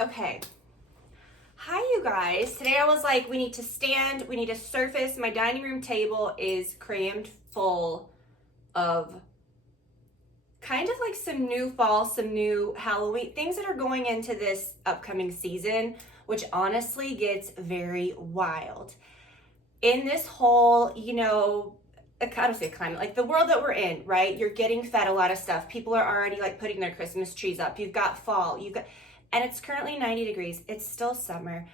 Okay. Hi, you guys. Today I was like, we need to surface. My dining room table is crammed full of kind of like some new fall, some new Halloween things that are going into this upcoming season, which honestly gets very wild. In this whole, I don't say climate, like the world that we're in, right? You're getting fed a lot of stuff. People are already like putting their Christmas trees up. You've got fall, and it's currently 90 degrees. It's still summer.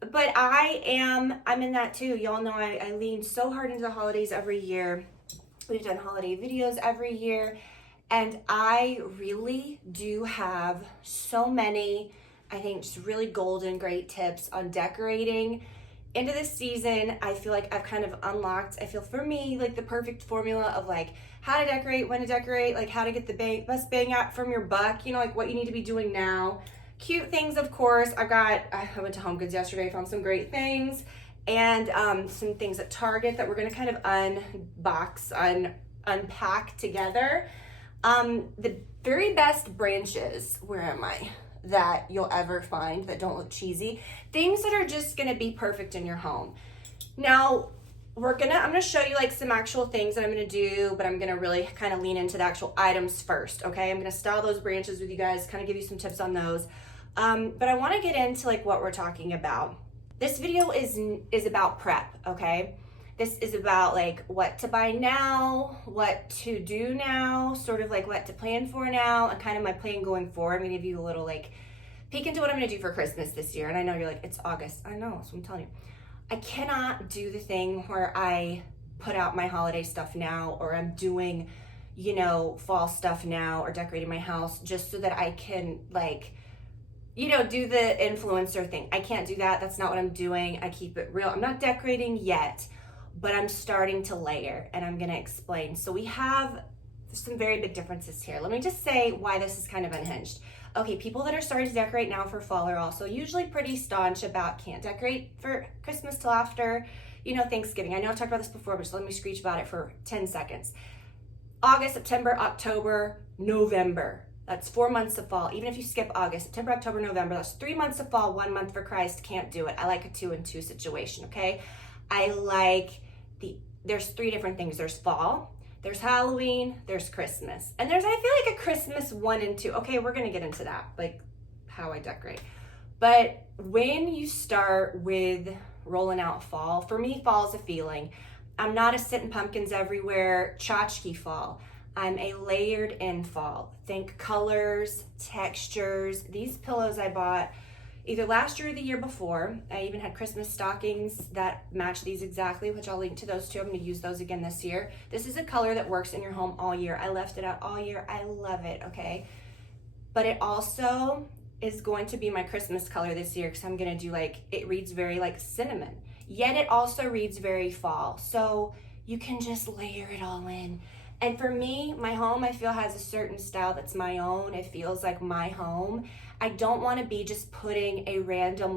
But I'm in that too. Y'all know I lean so hard into the holidays every year. We've done holiday videos every year. And I really do have so many, I think, just really golden, great tips on decorating into this season. I feel like I've kind of unlocked, I feel for me, like the perfect formula of like how to decorate, when to decorate, like how to get the best bang out from your buck, like what you need to be doing now. Cute things, of course. I went to Homegoods yesterday, found some great things, and some things at Target that we're gonna kind of unpack together. The very best branches, where am I, that you'll ever find that don't look cheesy. Things that are just gonna be perfect in your home. Now, I'm gonna show you like some actual things that I'm gonna do, but I'm gonna really kind of lean into the actual items first, okay? I'm gonna style those branches with you guys, kind of give you some tips on those. But I wanna get into like what we're talking about. This video is about prep, okay? This is about like what to buy now, what to do now, sort of like what to plan for now, and kind of my plan going forward. I'm gonna give you a little like peek into what I'm gonna do for Christmas this year. And I know you're like, it's August. I know, so I'm telling you. I cannot do the thing where I put out my holiday stuff now, or I'm doing, fall stuff now, or decorating my house just so that I can like, do the influencer thing. I can't do that. That's not what I'm doing. I keep it real. I'm not decorating yet, but I'm starting to layer, and I'm gonna explain. So we have some very big differences here. Let me just say why this is kind of unhinged. Okay, people that are starting to decorate now for fall are also usually pretty staunch about can't decorate for Christmas till after, Thanksgiving. I know I've talked about this before, but just let me screech about it for 10 seconds. August, September, October, November. That's 4 months of fall. Even if you skip August, September, October, November, that's 3 months of fall, 1 month for Christ. Can't do it. I like a 2 and 2 situation, okay? There's 3 different things. There's fall, there's Halloween, there's Christmas. And there's, I feel like, a Christmas 1 and 2. Okay, we're gonna get into that, like how I decorate. But when you start with rolling out fall, for me, fall's a feeling. I'm not a sitting pumpkins everywhere, tchotchke fall. I'm a layered in fall. Think colors, textures. These pillows I bought either last year or the year before. I even had Christmas stockings that match these exactly, which I'll link to those too. I'm gonna use those again this year. This is a color that works in your home all year. I left it out all year. I love it, okay? But it also is going to be my Christmas color this year because I'm gonna do it reads very like cinnamon, yet it also reads very fall. So you can just layer it all in. And for me, my home, I feel, has a certain style that's my own. It feels like my home. I don't want to be just putting a random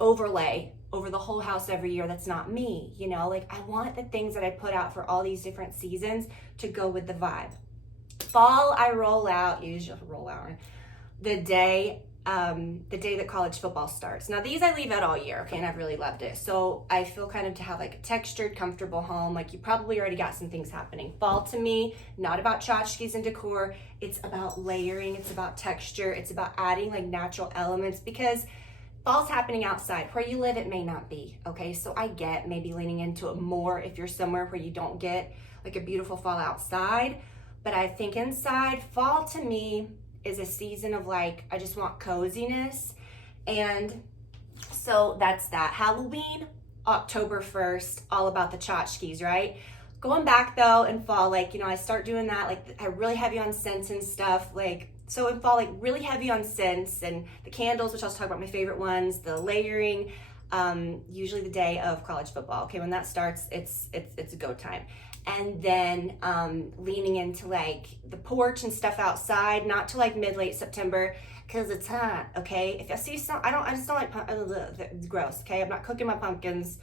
overlay over the whole house every year. That's not me, I want the things that I put out for all these different seasons to go with the vibe. Fall, I usually roll out the day that college football starts. Now these I leave out all year, okay, and I've really loved it. So I feel kind of to have like a textured, comfortable home. Like you probably already got some things happening. Fall to me, not about tchotchkes and decor. It's about layering, it's about texture, it's about adding like natural elements because fall's happening outside. Where you live, it may not be, okay? So I get maybe leaning into it more if you're somewhere where you don't get like a beautiful fall outside. But I think inside, fall to me is a season of I just want coziness. And so that's that. Halloween, October 1st, all about the tchotchkes, right? Going back though in fall, I start doing that, I'm really heavy on scents and stuff. So in fall, really heavy on scents and the candles, which I'll talk about my favorite ones, the layering, usually the day of college football. Okay, when that starts, it's a go time. And then leaning into the porch and stuff outside, not to mid-late September because it's hot, okay? If I see some, I just don't like, it's gross, okay? I'm not cooking my pumpkins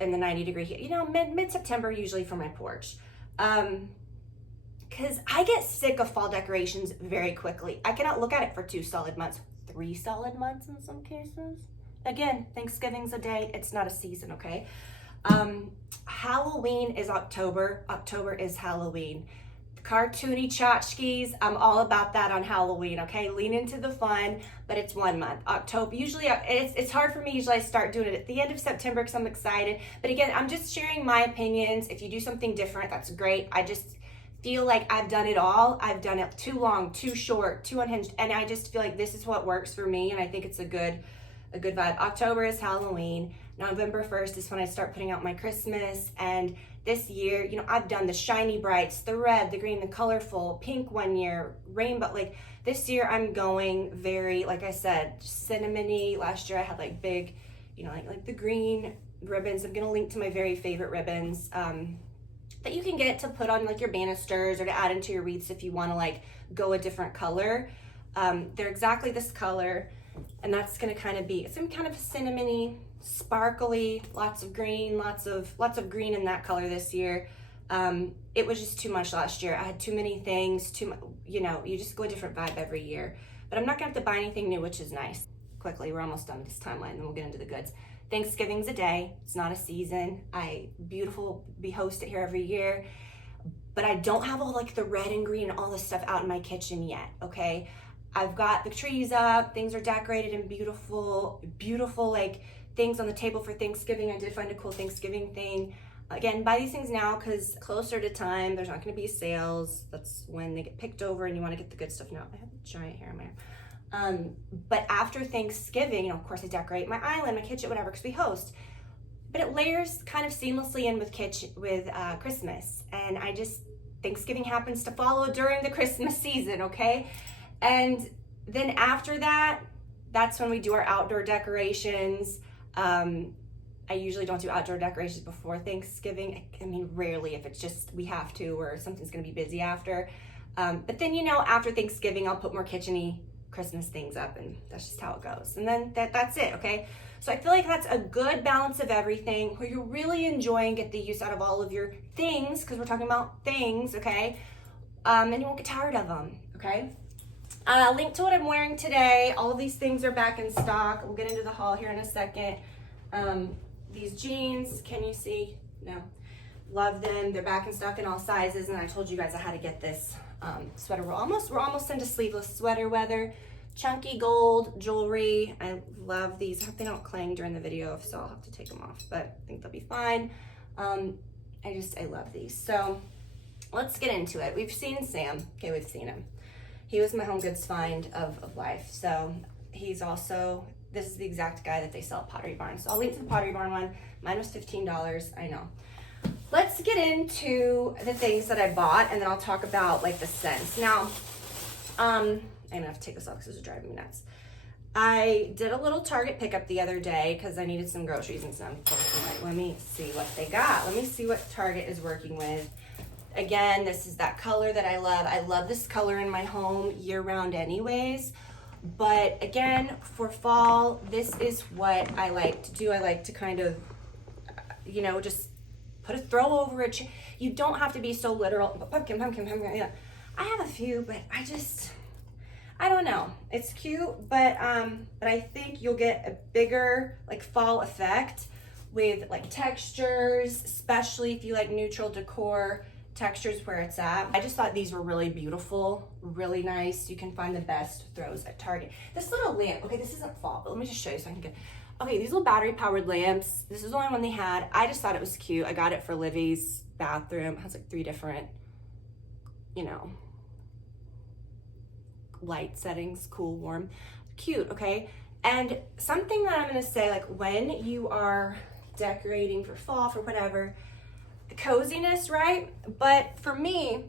in the 90-degree heat. Mid-September usually for my porch. Because I get sick of fall decorations very quickly. I cannot look at it for 2 solid months. 3 solid months in some cases. Again, Thanksgiving's a day, it's not a season, okay? Halloween is October. October is Halloween. Cartoony tchotchkes, I'm all about that on Halloween, okay? Lean into the fun, but it's 1 month. October, usually it's hard for me. Usually I start doing it at the end of September because I'm excited. But again, I'm just sharing my opinions. If you do something different, that's great. I just feel like I've done it all. I've done it too long, too short, too unhinged, and I just feel like this is what works for me, and I think it's a good vibe. October is Halloween. November 1st is when I start putting out my Christmas, and this year, you know, I've done the shiny brights, the red, the green, the colorful, pink one year, rainbow. Like this year I'm going very, like I said, cinnamony. Last year I had like big, you know, like the green ribbons. I'm gonna link to my very favorite ribbons that you can get to put on like your banisters or to add into your wreaths if you wanna like go a different color. They're exactly this color, and that's gonna kind of be some kind of cinnamony, sparkly, lots of green, lots of green in that color this year. It was just too much last year. I had too many things, you know, you just go a different vibe every year. But I'm not gonna have to buy anything new, which is nice. Quickly, we're almost done with this timeline, then we'll get into the goods. Thanksgiving's a day, it's not a season. We host it here every year, but I don't have all like the red and green and all this stuff out in my kitchen yet, okay? I've got the trees up, things are decorated and beautiful like things on the table for Thanksgiving. I did find a cool Thanksgiving thing. Again, buy these things now because closer to time, there's not gonna be sales. That's when they get picked over and you wanna get the good stuff now. I have a giant hair in my hair. But after Thanksgiving, you know, of course I decorate my island, my kitchen, whatever, because we host. But it layers kind of seamlessly in with Christmas. And Thanksgiving happens to follow during the Christmas season, okay? And then after that, that's when we do our outdoor decorations. I usually don't do outdoor decorations before Thanksgiving. I mean, rarely if it's just we have to or something's gonna be busy after. But then, you know, after Thanksgiving, I'll put more kitchen-y Christmas things up, and that's just how it goes. And then that's it, okay? So I feel like that's a good balance of everything where you're really enjoying, get the use out of all of your things, because we're talking about things, okay? And you won't get tired of them, okay? Link to what I'm wearing today. All of these things are back in stock. We'll get into the haul here in a second. These jeans, can you see? No. Love them. They're back in stock in all sizes, and I told you guys I had to get this sweater. We're almost into sleeveless sweater weather. Chunky gold jewelry. I love these. I hope they don't clang during the video, so I'll have to take them off, but I think they'll be fine. I love these. So let's get into it. We've seen Sam. Okay, we've seen him. He was my Homegoods find of life. So he's also, this is the exact guy that they sell at Pottery Barn. So I'll link to the Pottery Barn one. Mine was $15, I know. Let's get into the things that I bought, and then I'll talk about like the scents. Now, I'm gonna have to take this off because it's driving me nuts. I did a little Target pickup the other day because I needed some groceries and some. Let me see what they got. Let me see what Target is working with. Again, this is that color that I love. I love this color in my home year-round anyways. But again, for fall, this is what I like to do. I like to kind of, you know, just put a throw over it. You don't have to be so literal. Pumpkin, yeah. I have a few, but I don't know. It's cute, but I think you'll get a bigger like fall effect with like textures, especially if you like neutral decor textures where it's at. I just thought these were really beautiful, really nice. You can find the best throws at Target. This little lamp, okay, this isn't fall, but let me just show you so I can get, okay, these little battery powered lamps. This is the only one they had. I just thought it was cute. I got it for Livy's bathroom. It has like 3 different, you know, light settings, cool, warm, cute, okay? And something that I'm gonna say, like when you are decorating for fall, for whatever, coziness, right? But for me,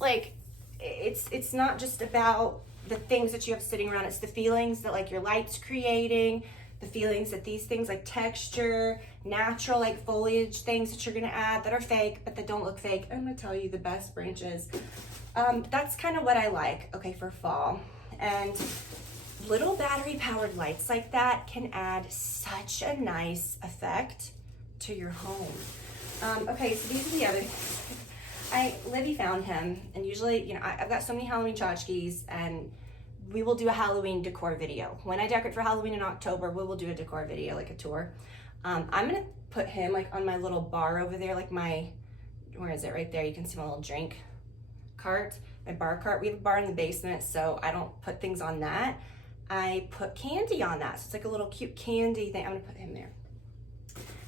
like it's not just about the things that you have sitting around, it's the feelings that like your light's creating, the feelings that these things like texture, natural like foliage things that you're gonna add that are fake but that don't look fake. I'm gonna tell you the best branches. That's kind of what I like, okay, for fall. And little battery powered lights like that can add such a nice effect to your home. Okay, so these are the other, Livy found him, and usually, you know, I've got so many Halloween tchotchkes, and we will do a Halloween decor video. When I decorate for Halloween in October, we will do a decor video, like a tour. I'm gonna put him like on my little bar over there, like my, where is it? Right there. You can see my little drink cart, my bar cart. We have a bar in the basement, so I don't put things on that. I put candy on that. So it's like a little cute candy thing. I'm gonna put him there.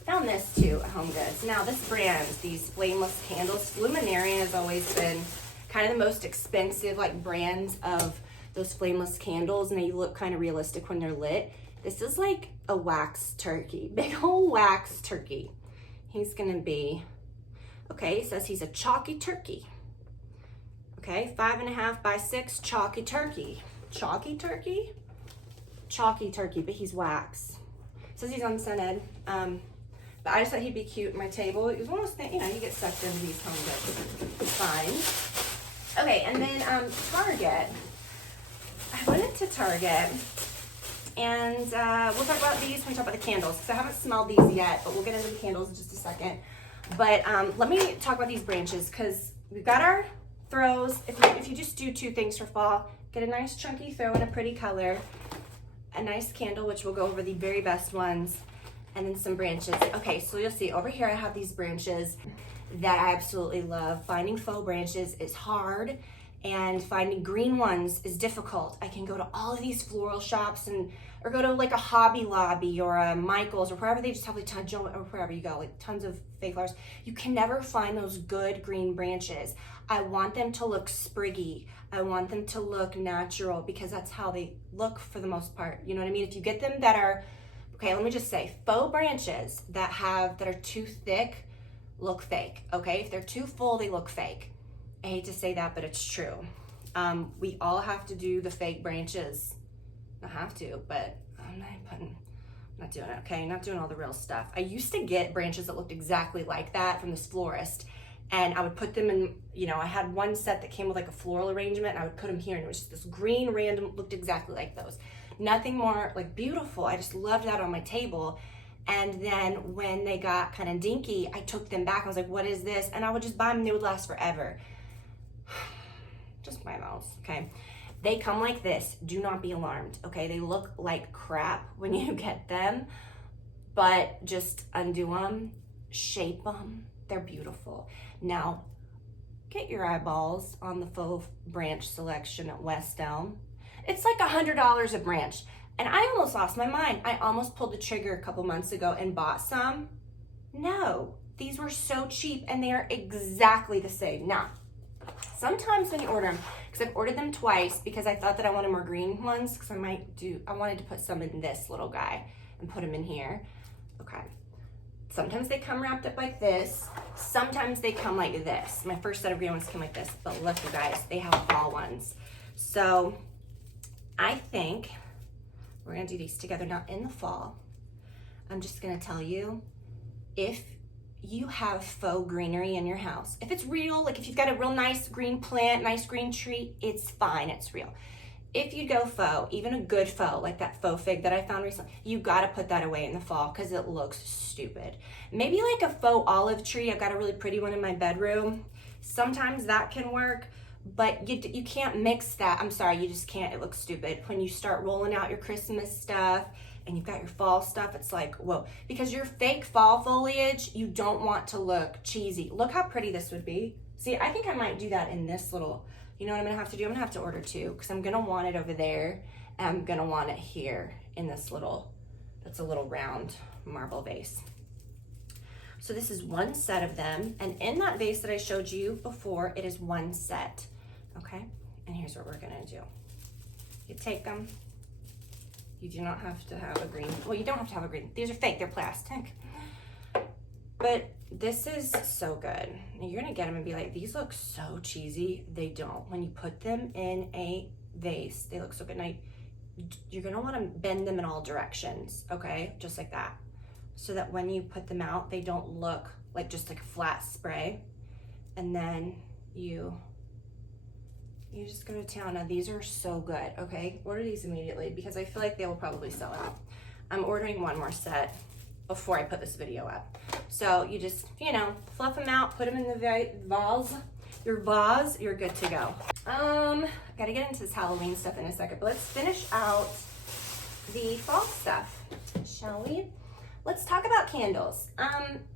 Found this too at HomeGoods. Now this brand, these flameless candles, Luminaria has always been kind of the most expensive like brands of those flameless candles, and they look kind of realistic when they're lit. This is like a wax turkey, big old wax turkey. He's gonna be, okay, it says he's a chalky turkey. Okay, 5.5 by 6 chalky turkey. Chalky turkey? Chalky turkey, but he's wax. It says he's unscented. But I just thought he'd be cute at my table. It was almost, you know, you get sucked into these HomeGoods. It's fine. Okay, and then Target. I went into Target, and we'll talk about these when we talk about the candles, because I haven't smelled these yet, but we'll get into the candles in just a second. But let me talk about these branches, because we've got our throws. If you just do 2 things for fall, get a nice chunky throw in a pretty color, a nice candle, which we'll go over the very best ones, and then some branches. Okay, so you'll see over here I have these branches that I absolutely love. Finding faux branches is hard, and finding green ones is difficult. I can go to all of these floral shops or go to like a Hobby Lobby or a Michael's or wherever they just have like tons, or wherever you go, like tons of fake flowers. You can never find those good green branches. I want them to look spriggy. I want them to look natural, because that's how they look for the most part. You know what I mean? If you get them that are, okay, let me just say, faux branches that are too thick look fake, okay? If they're too full, they look fake. I hate to say that, but it's true. We all have to do the fake branches. I have to, but I'm not doing it, okay? Not doing all the real stuff. I used to get branches that looked exactly like that from this florist, and I would put them in, you know, I had one set that came with like a floral arrangement, and I would put them here, and it was just this green random, looked exactly like those. Nothing more like beautiful. I just loved that on my table. And then when they got kind of dinky, I took them back. I was like, what is this? And I would just buy them and they would last forever. Just buy those, okay? They come like this. Do not be alarmed, okay? They look like crap when you get them, but just undo them, shape them. They're beautiful. Now, get your eyeballs on the faux branch selection at West Elm. It's like $100 a branch. And I almost lost my mind. I almost pulled the trigger a couple months ago and bought some. No, these were so cheap, and they are exactly the same. Now, sometimes when you order them, because I've ordered them twice because I thought that I wanted more green ones, because I wanted to put some in this little guy and put them in here. Okay. Sometimes they come wrapped up like this. Sometimes they come like this. My first set of green ones came like this, but look, you guys, they have fall ones. So I think we're gonna do these together. Now in the fall, I'm just gonna tell you, if you have faux greenery in your house, if it's real, like if you've got a real nice green plant, nice green tree, it's fine, it's real. If you go faux, even a good faux, like that faux fig that I found recently, you gotta put that away in the fall because it looks stupid. Maybe like a faux olive tree. I've got a really pretty one in my bedroom. Sometimes that can work, but you can't mix that. I'm sorry, you just can't. It looks stupid. When you start rolling out your Christmas stuff and you've got your fall stuff, it's like, whoa. Because your fake fall foliage, you don't want to look cheesy. Look how pretty this would be. See, I think I might do that in this little, you know what I'm gonna have to do? I'm gonna have to order 2, because I'm gonna want it over there, and I'm gonna want it here in this little, that's a little round marble vase. So this is one set of them, and in that vase that I showed you before, it is one set, okay? And here's what we're gonna do. You take them, you do not have to have a green, well, you don't have to have a green, these are fake, they're plastic. But this is so good. You're gonna get them and be like, these look so cheesy. They don't. When you put them in a vase, they look so good. Now, you're gonna wanna bend them in all directions, okay? Just like that. So that when you put them out, they don't look like just like a flat spray. And then you just go to town. Now these are so good, okay? Order these immediately because I feel like they will probably sell out. I'm ordering one more set before I put this video up. So you just, you know, fluff them out, put them in the vase, your vase, you're good to go. Gotta get into this Halloween stuff in a second, but let's finish out the fall stuff, shall we? Let's talk about candles.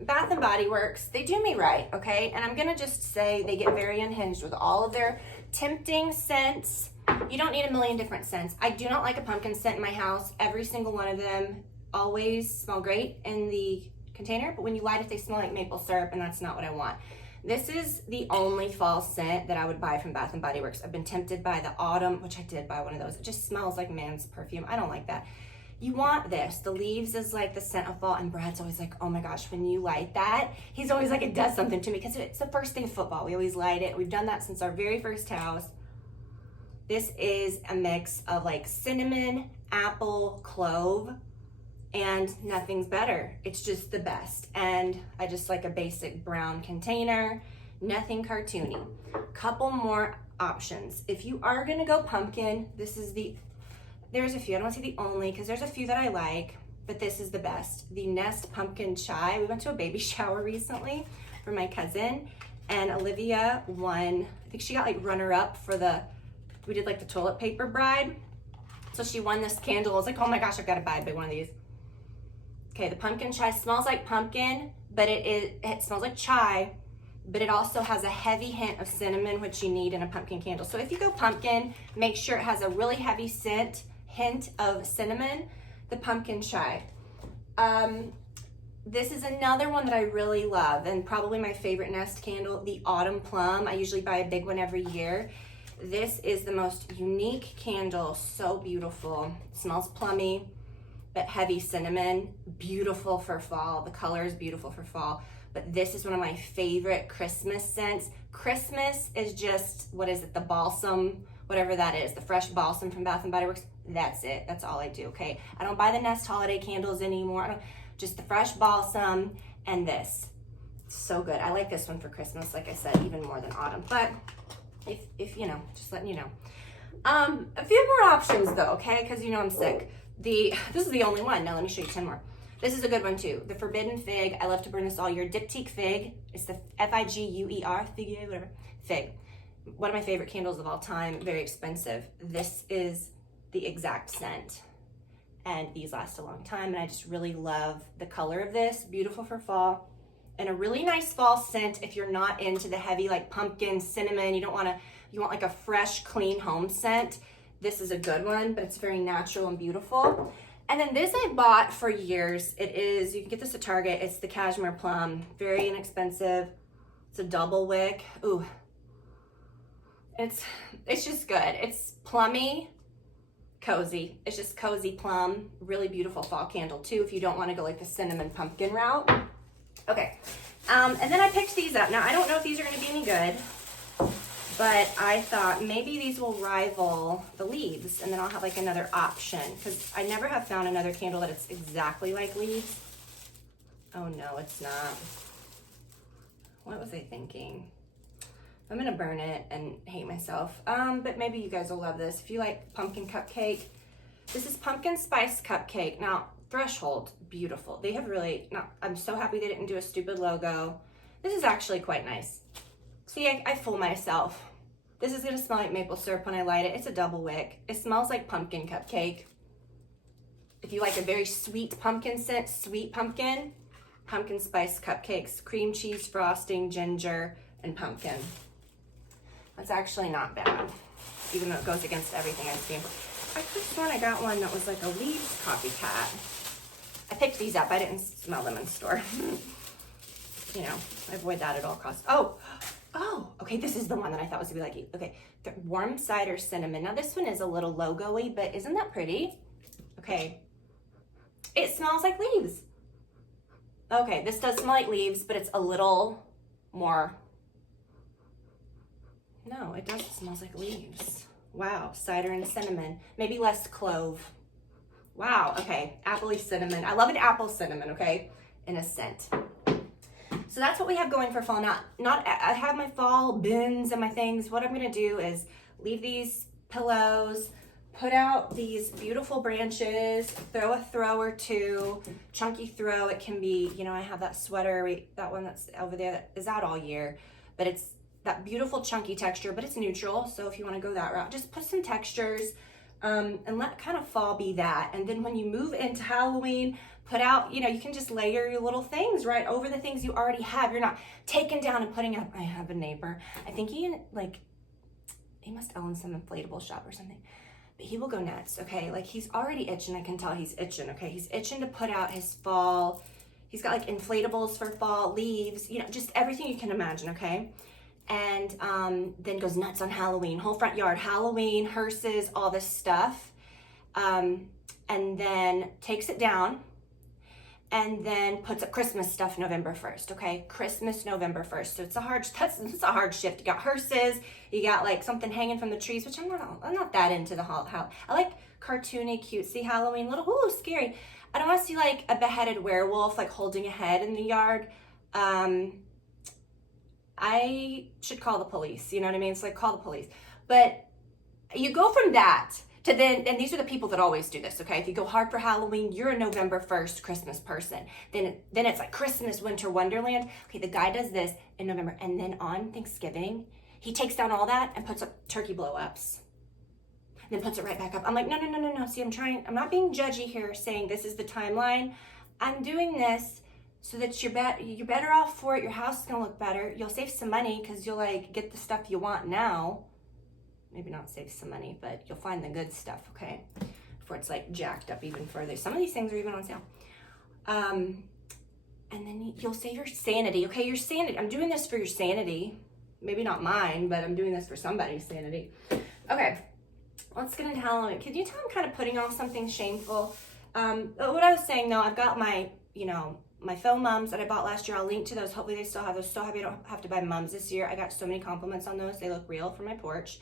Bath and Body Works, they do me right, okay? And I'm gonna just say they get very unhinged with all of their tempting scents. You don't need a million different scents. I do not like a pumpkin scent in my house. Every single one of them always smell great in the container, but when you light it, they smell like maple syrup, and that's not what I want. This is the only fall scent that I would buy from Bath and Body Works. I've been tempted by the autumn, which I did buy one of those. It just smells like man's perfume. I don't like that. You want this. The leaves is like the scent of fall, and Brad's always like, oh my gosh, when you light that, he's always like, it does something to me, because it's the first day of football. We always light it. We've done that since our very first house. This is a mix of like cinnamon, apple, clove, and nothing's better. It's just the best. And I just like a basic brown container, nothing cartoony. Couple more options. If you are gonna go pumpkin, there's a few, I don't want to say the only, because there's a few that I like, but this is the best. The Nest Pumpkin Chai. We went to a baby shower recently for my cousin, and Olivia won, I think she got like runner-up for we did like the toilet paper bride. So she won this candle. I was like, oh my gosh, I've got to buy a big one of these. Okay, the pumpkin chai smells like pumpkin, but it smells like chai, but it also has a heavy hint of cinnamon, which you need in a pumpkin candle. So if you go pumpkin, make sure it has a really heavy hint of cinnamon, the pumpkin chai. This is another one that I really love, and probably my favorite Nest candle, the Autumn Plum. I usually buy a big one every year. This is the most unique candle, so beautiful. It smells plummy, but heavy cinnamon, beautiful for fall. The color is beautiful for fall, but this is one of my favorite Christmas scents. Christmas is just, what is it, the balsam, whatever that is, the fresh balsam from Bath and Body Works. That's it, that's all I do, okay? I don't buy the Nest holiday candles anymore. Just the fresh balsam and this. It's so good. I like this one for Christmas, like I said, even more than autumn, but if you know, just letting you know. A few more options though, okay? Because you know I'm sick. This is the only one. Now let me show you 10 more. This is a good one too. The Forbidden Fig. I love to burn this all year. Diptyque Fig. It's the Figuer, Figuer, whatever. Fig. One of my favorite candles of all time. Very expensive. This is the exact scent. And these last a long time. And I just really love the color of this. Beautiful for fall. And a really nice fall scent if you're not into the heavy like pumpkin, cinnamon. You want like a fresh, clean home scent. This is a good one, but it's very natural and beautiful. And then this I bought for years. You can get this at Target. It's the Cashmere Plum, very inexpensive. It's a double wick. Ooh, it's just good. It's plummy, cozy. It's just cozy plum, really beautiful fall candle too, if you don't want to go like the cinnamon pumpkin route. Okay, and then I picked these up. Now I don't know if these are gonna be any good, but I thought maybe these will rival the leaves, and then I'll have like another option, because I never have found another candle that it's exactly like leaves. Oh no, it's not. What was I thinking? I'm gonna burn it and hate myself. But maybe you guys will love this. If you like pumpkin cupcake, this is pumpkin spice cupcake. Now, Threshold, beautiful. They have really, I'm so happy they didn't do a stupid logo. This is actually quite nice. See, I fool myself. This is gonna smell like maple syrup when I light it. It's a double wick. It smells like pumpkin cupcake. If you like a very sweet pumpkin scent, sweet pumpkin spice cupcakes, cream cheese frosting, ginger, and pumpkin. That's actually not bad, even though it goes against everything I've seen. I could have sworn I got one that was like a leaves copycat. I picked these up. I didn't smell them in the store. You know, I avoid that at all costs. Oh, okay, this is the one that I thought was gonna be like, okay, the warm cider cinnamon. Now this one is a little logo-y, but isn't that pretty? Okay, it smells like leaves. Okay, this does smell like leaves, but it's a little more, no, it does, it smells like leaves. Wow, cider and cinnamon, maybe less clove. Wow, okay, appley cinnamon. I love an apple cinnamon, okay, in a scent. So that's what we have going for fall. I have my fall bins and my things. What I'm gonna do is leave these pillows, put out these beautiful branches, throw a throw or two, chunky throw. It can be, you know, I have that sweater, that one that's over there that is out all year, but that beautiful chunky texture, but it's neutral. So if you want to go that route, just put some textures and let kind of fall be that. And then when you move into Halloween, put out, you know, you can just layer your little things right over the things you already have. You're not taking down and putting up. I have a neighbor. I think he must own some inflatable shop or something. But he will go nuts, okay? Like he's already itching. I can tell he's itching, okay? He's itching to put out his fall. He's got like inflatables for fall, leaves, you know, just everything you can imagine, okay? And then goes nuts on Halloween, whole front yard, Halloween, hearses, all this stuff. And then takes it down and then puts up Christmas stuff November 1st, okay? Christmas November 1st. So it's a hard shift. You got hearses, you got like something hanging from the trees, which I'm not that into the I like cartoony, cutesy Halloween, little, ooh, scary. I don't want to see like a beheaded werewolf like holding a head in the yard. I should call the police, you know what I mean? It's like, call the police. But you go from that to then, and these are the people that always do this, okay? If you go hard for Halloween, you're a November 1st Christmas person. Then it's like Christmas, Winter Wonderland. Okay, the guy does this in November. And then on Thanksgiving, he takes down all that and puts up turkey blow-ups. Then puts it right back up. I'm like, no. See, I'm not being judgy here saying this is the timeline. I'm doing this so that you're better off for it. Your house is gonna look better. You'll save some money because you'll like get the stuff you want now. Maybe not save some money, but you'll find the good stuff, okay? Before it's like jacked up even further. Some of these things are even on sale. And then you'll save your sanity, okay? Your sanity. I'm doing this for your sanity. Maybe not mine, but I'm doing this for somebody's sanity. Okay, let's get into Halloween. Can you tell I'm kind of putting off something shameful? What I was saying though, I've got my, my faux mums that I bought last year. I'll link to those. Hopefully they still have those. So happy I don't have to buy mums this year. I got so many compliments on those. They look real for my porch.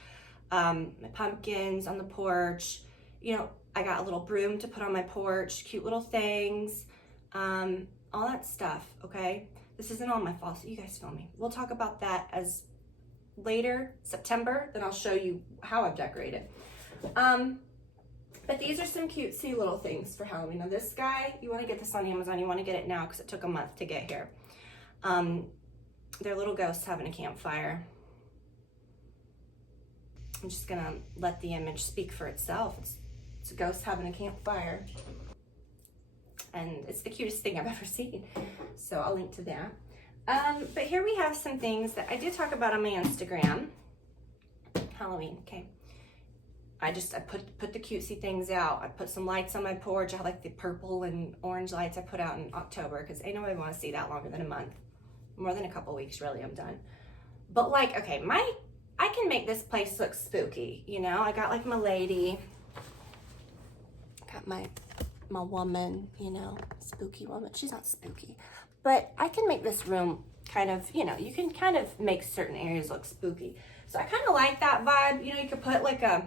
My pumpkins on the porch. I got a little broom to put on my porch. Cute little things. All that stuff, okay? This isn't all my fault, so you guys feel me. We'll talk about that as later, September. Then I'll show you how I've decorated. But these are some cutesy little things for Halloween. Now this guy, you want to get this on Amazon. You want to get it now because it took a month to get here. They're little ghosts having a campfire. I'm just going to let the image speak for itself. It's a ghost having a campfire. And it's the cutest thing I've ever seen. So I'll link to that. But here we have some things that I did talk about on my Instagram. Halloween, okay. I put the cutesy things out. I put some lights on my porch. I have like the purple and orange lights I put out in October because ain't nobody want to see that longer than a month. More than a couple weeks, really, I'm done. But like, okay, I can make this place look spooky, I got like my lady. Got my spooky woman. She's not spooky. But I can make this room kind of, you can kind of make certain areas look spooky. So I kind of like that vibe. You could put like a,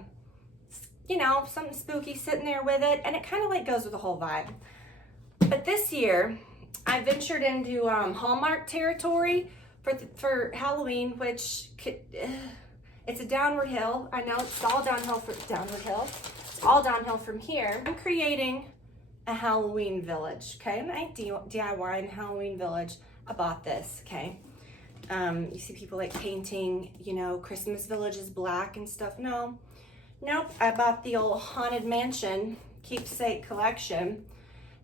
something spooky sitting there with it. And it kind of like goes with the whole vibe. But this year, I ventured into Hallmark territory for Halloween, which it's a downward hill. I know it's all downhill It's all downhill from here. I'm creating a Halloween village, okay? My DIY in Halloween village. I bought this, okay? You see people like painting, Christmas villages black and stuff. Nope, I bought the old Haunted Mansion keepsake collection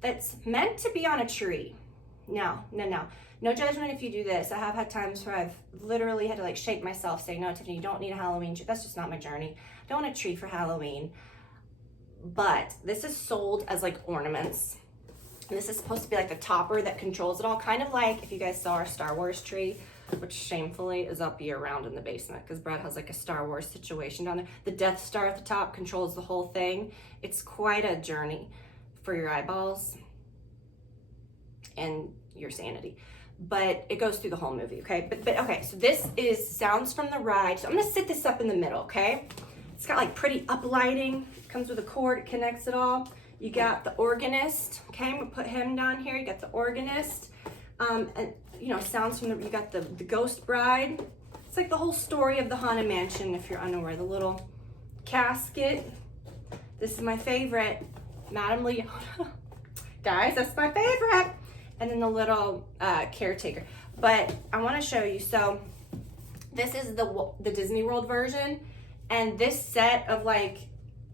that's meant to be on a tree. No judgment if you do this. I have had times where I've literally had to like shake myself, say, no, Tiffany, you don't need a Halloween tree. That's just not my journey. I don't want a tree for Halloween. But this is sold as like ornaments. And this is supposed to be like the topper that controls it all. Kind of like if you guys saw our Star Wars tree, which shamefully is up year round in the basement because Brad has like a Star Wars situation down there. The Death Star at the top controls the whole thing. It's quite a journey for your eyeballs and your sanity. But it goes through the whole movie, okay? But okay, so this is sounds from the ride. So I'm gonna sit this up in the middle, okay? It's got like pretty uplighting. Comes with a cord, it connects it all. You got the organist, okay? I'm gonna put him down here. You got the organist, and sounds from you got the ghost bride. It's like the whole story of the Haunted Mansion, if you're unaware. The little casket. This is my favorite, Madame Leona. Guys, that's my favorite. And then the little caretaker. But I want to show you. So This is the Disney World version, and this set of like,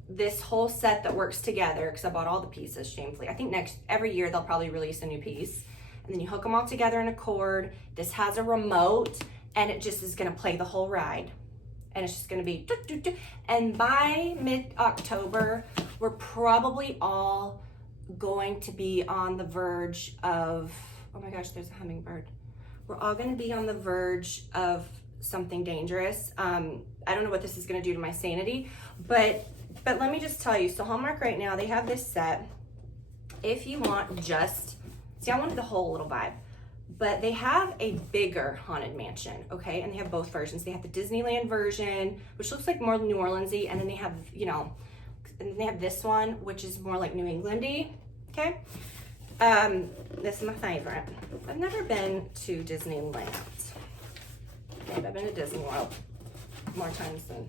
this whole set that works together, because I bought all the pieces shamefully. I think every year they'll probably release a new piece. And then you hook them all together in a cord. This has a remote, and it just is gonna play the whole ride. And it's just gonna be, doo, doo, doo. And by mid-October, we're probably all going to be on the verge of, oh my gosh, there's a hummingbird. We're all gonna be on the verge of something dangerous. I don't know what this is gonna do to my sanity, but let me just tell you, so Hallmark right now, they have this set. If you want just, see, I wanted the whole little vibe, but they have a bigger Haunted Mansion, okay? And they have both versions. They have the Disneyland version, which looks like more New Orleans-y, and then they have, you know, and then they have this one, which is more like New England-y, okay? This is my favorite. I've never been to Disneyland. Maybe I've been to Disney World more times than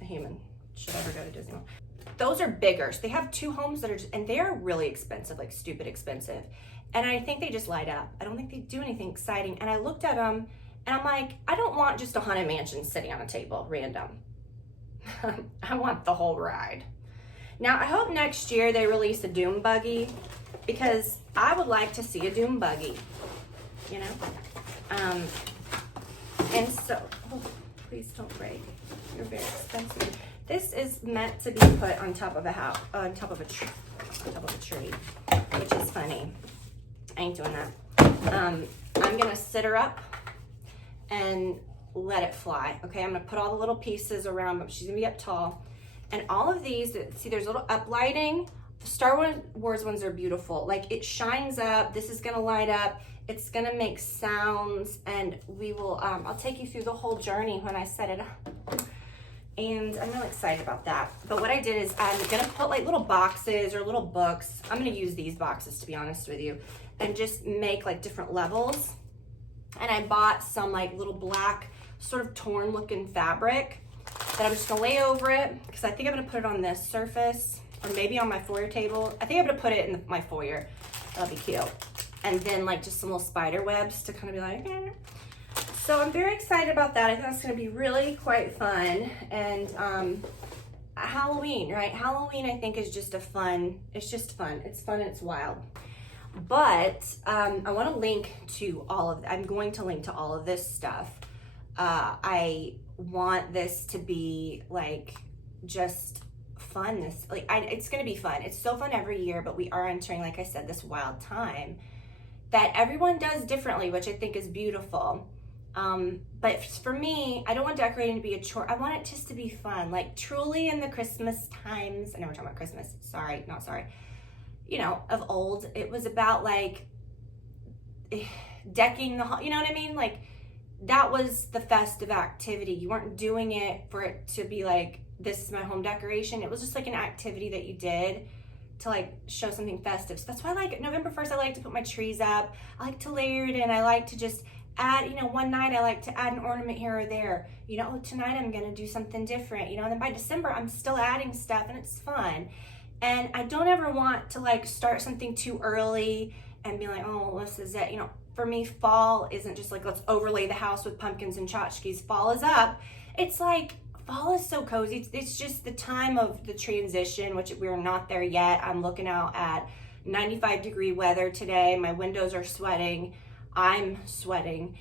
a human should ever go to Disney World. Those are bigger. So they have two homes that are, and they are really expensive, like stupid expensive. And I think they just light up. I don't think they do anything exciting. And I looked at them and I'm like, I don't want just a Haunted Mansion sitting on a table, random. I want the whole ride. Now, I hope next year they release a Doom buggy, because I would like to see a Doom buggy, you know? And so, oh, please don't break. You're very expensive. This is meant to be put on top of a house, on top of a tree, which is funny. I ain't doing that. I'm gonna sit her up and let it fly. Okay, I'm gonna put all the little pieces around, but she's gonna be up tall. And all of these, see, there's a little up lighting. The Star Wars ones are beautiful. Like, it shines up. This is gonna light up. It's gonna make sounds, and we will, I'll take you through the whole journey when I set it up. And I'm really excited about that. But what I did is I'm gonna put like little boxes or little books. I'm gonna use these boxes, to be honest with you, and just make like different levels. And I bought some like little black, sort of torn looking fabric that I'm just gonna lay over it, because I think I'm gonna put it on this surface, or maybe on my foyer table. I think I'm gonna put it in my foyer. That'll be cute. And then like just some little spider webs to kind of be like, eh. So I'm very excited about that. I think that's gonna be really quite fun. And Halloween, right? Halloween, I think, is just it's just fun. It's fun and it's wild. But I wanna link to I'm going to link to all of this stuff. I want this to be like just fun. It's gonna be fun. It's so fun every year, but we are entering, like I said, this wild time that everyone does differently, which I think is beautiful. But for me, I don't want decorating to be a chore. I want it just to be fun. Like, truly in the Christmas times, I know we're talking about Christmas, sorry, not sorry, you know, of old, it was about like decking the, you know what I mean? Like, that was the festive activity. You weren't doing it for it to be like, this is my home decoration. It was just like an activity that you did to like show something festive. So that's why, like, November 1st, I like to put my trees up. I like to layer it in. I like to just add, you know, one night I like to add an ornament here or there. You know, oh, tonight I'm gonna do something different. You know, and then by December, I'm still adding stuff and it's fun. And I don't ever want to like start something too early and be like, oh, this is it. You know, for me, fall isn't just like, let's overlay the house with pumpkins and tchotchkes. Fall is up. It's like, fall is so cozy. It's just the time of the transition, which we're not there yet. I'm looking out at 95-degree weather today. My windows are sweating. I'm sweating.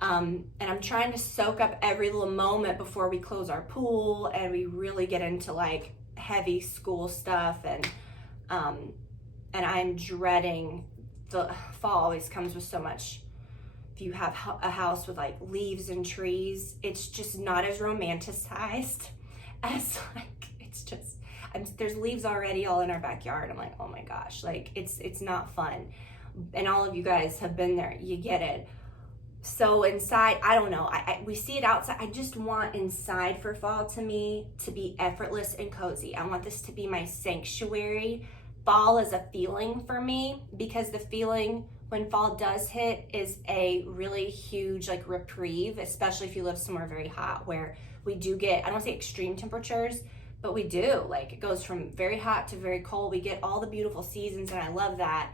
And I'm trying to soak up every little moment before we close our pool and we really get into like heavy school stuff. And I'm dreading the fall. Always comes with so much. If you have a house with like leaves and trees, it's just not as romanticized as like, it's just, there's leaves already all in our backyard. I'm like, oh my gosh, like it's not fun. And all of you guys have been there, you get it. So inside, I don't know, we see it outside. I just want inside for fall to me to be effortless and cozy. I want this to be my sanctuary. Fall is a feeling for me, because the feeling when fall does hit is a really huge like reprieve, especially if you live somewhere very hot, where we do get, I don't want to say extreme temperatures, but we do, like, it goes from very hot to very cold. We get all the beautiful seasons and I love that.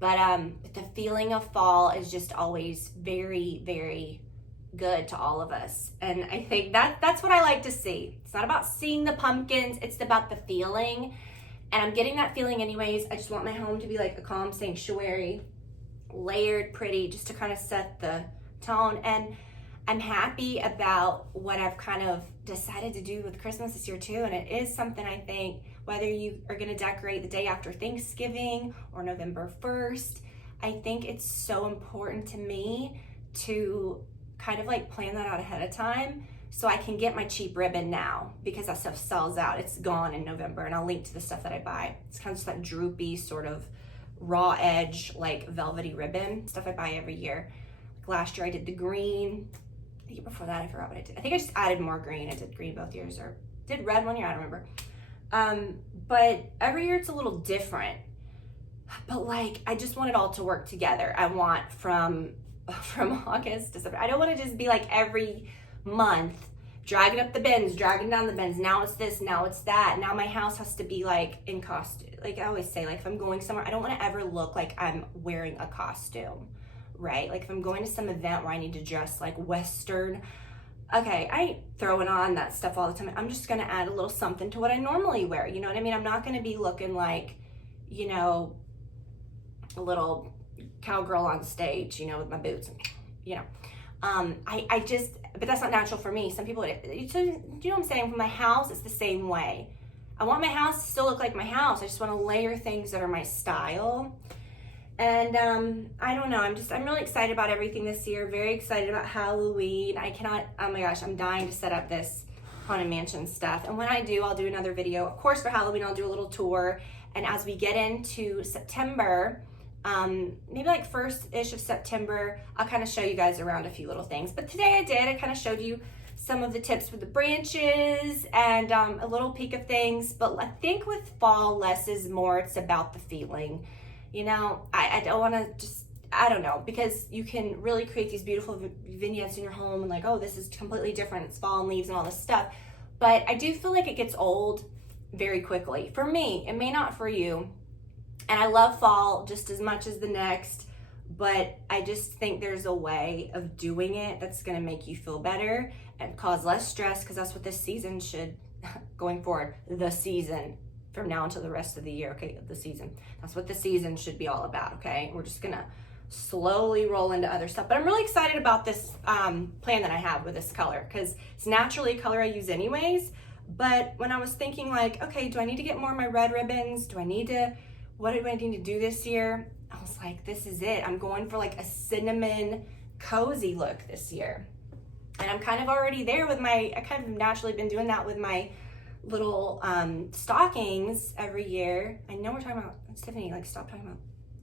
But the feeling of fall is just always very, very good to all of us. And I think that's what I like to see. It's not about seeing the pumpkins, it's about the feeling. And I'm getting that feeling anyways. I just want my home to be like a calm sanctuary, layered, pretty, just to kind of set the tone. And I'm happy about what I've kind of decided to do with Christmas this year too. And it is something I think, whether you are gonna decorate the day after Thanksgiving or November 1st, I think it's so important to me to kind of like plan that out ahead of time so I can get my cheap ribbon now, because that stuff sells out. It's gone in November, and I'll link to the stuff that I buy. It's kind of just that droopy sort of raw edge, like velvety ribbon, stuff I buy every year. Like last year I did the green. The year before that I forgot what I did. I think I just added more green. I did green both years, or did red one year, I don't remember. But every year it's a little different. But like, I just want it all to work together. I want from August to September. I don't want to just be like every month dragging up the bins, dragging down the bins. Now it's this, now it's that. Now my house has to be like in costume. Like I always say, like if I'm going somewhere, I don't want to ever look like I'm wearing a costume, right? Like if I'm going to some event where I need to dress like Western, okay, I ain't throwing on that stuff all the time. I'm just gonna add a little something to what I normally wear. You know what I mean? I'm not gonna be looking like, you know, a little cowgirl on stage, you know, with my boots, you know. I just, but that's not natural for me. Some people, you know what I'm saying? For my house, it's the same way. I want my house to still look like my house. I just want to layer things that are my style. And I don't know, I'm really excited about everything this year. Very excited about Halloween. I cannot, oh my gosh, I'm dying to set up this Haunted Mansion stuff. And when I do, I'll do another video. Of course, for Halloween, I'll do a little tour. And as we get into September, maybe like first-ish of September, I'll kind of show you guys around a few little things. But today I kind of showed you some of the tips with the branches and a little peek of things. But I think with fall, less is more. It's about the feeling. You know, I don't want to just, I don't know, because you can really create these beautiful vignettes in your home and like, oh, this is completely different. It's fall and leaves and all this stuff. But I do feel like it gets old very quickly. For me, it may not for you. And I love fall just as much as the next, but I just think there's a way of doing it that's going to make you feel better and cause less stress, because that's what this season should, going forward, the season, from now until the rest of the year, okay, the season. That's what the season should be all about, okay? We're just going to slowly roll into other stuff. But I'm really excited about this plan that I have with this color, because it's naturally a color I use anyways. But when I was thinking like, okay, do I need to get more of my red ribbons? What do I need to do this year? I was like, this is it. I'm going for like a cinnamon cozy look this year. And I'm kind of already there with I kind of naturally been doing that with my little stockings every year. I know we're talking about, Tiffany, like stop talking about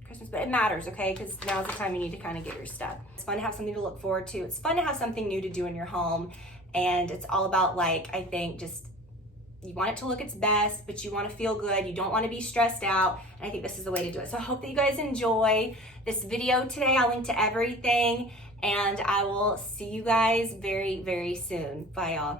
Christmas, but it matters, okay? Because now's the time you need to kind of get your stuff. It's fun to have something to look forward to. It's fun to have something new to do in your home. And it's all about like, I think just, you want it to look its best, but you want to feel good. You don't want to be stressed out. And I think this is the way to do it. So I hope that you guys enjoy this video today. I'll link to everything, and I will see you guys very, very soon. Bye, y'all.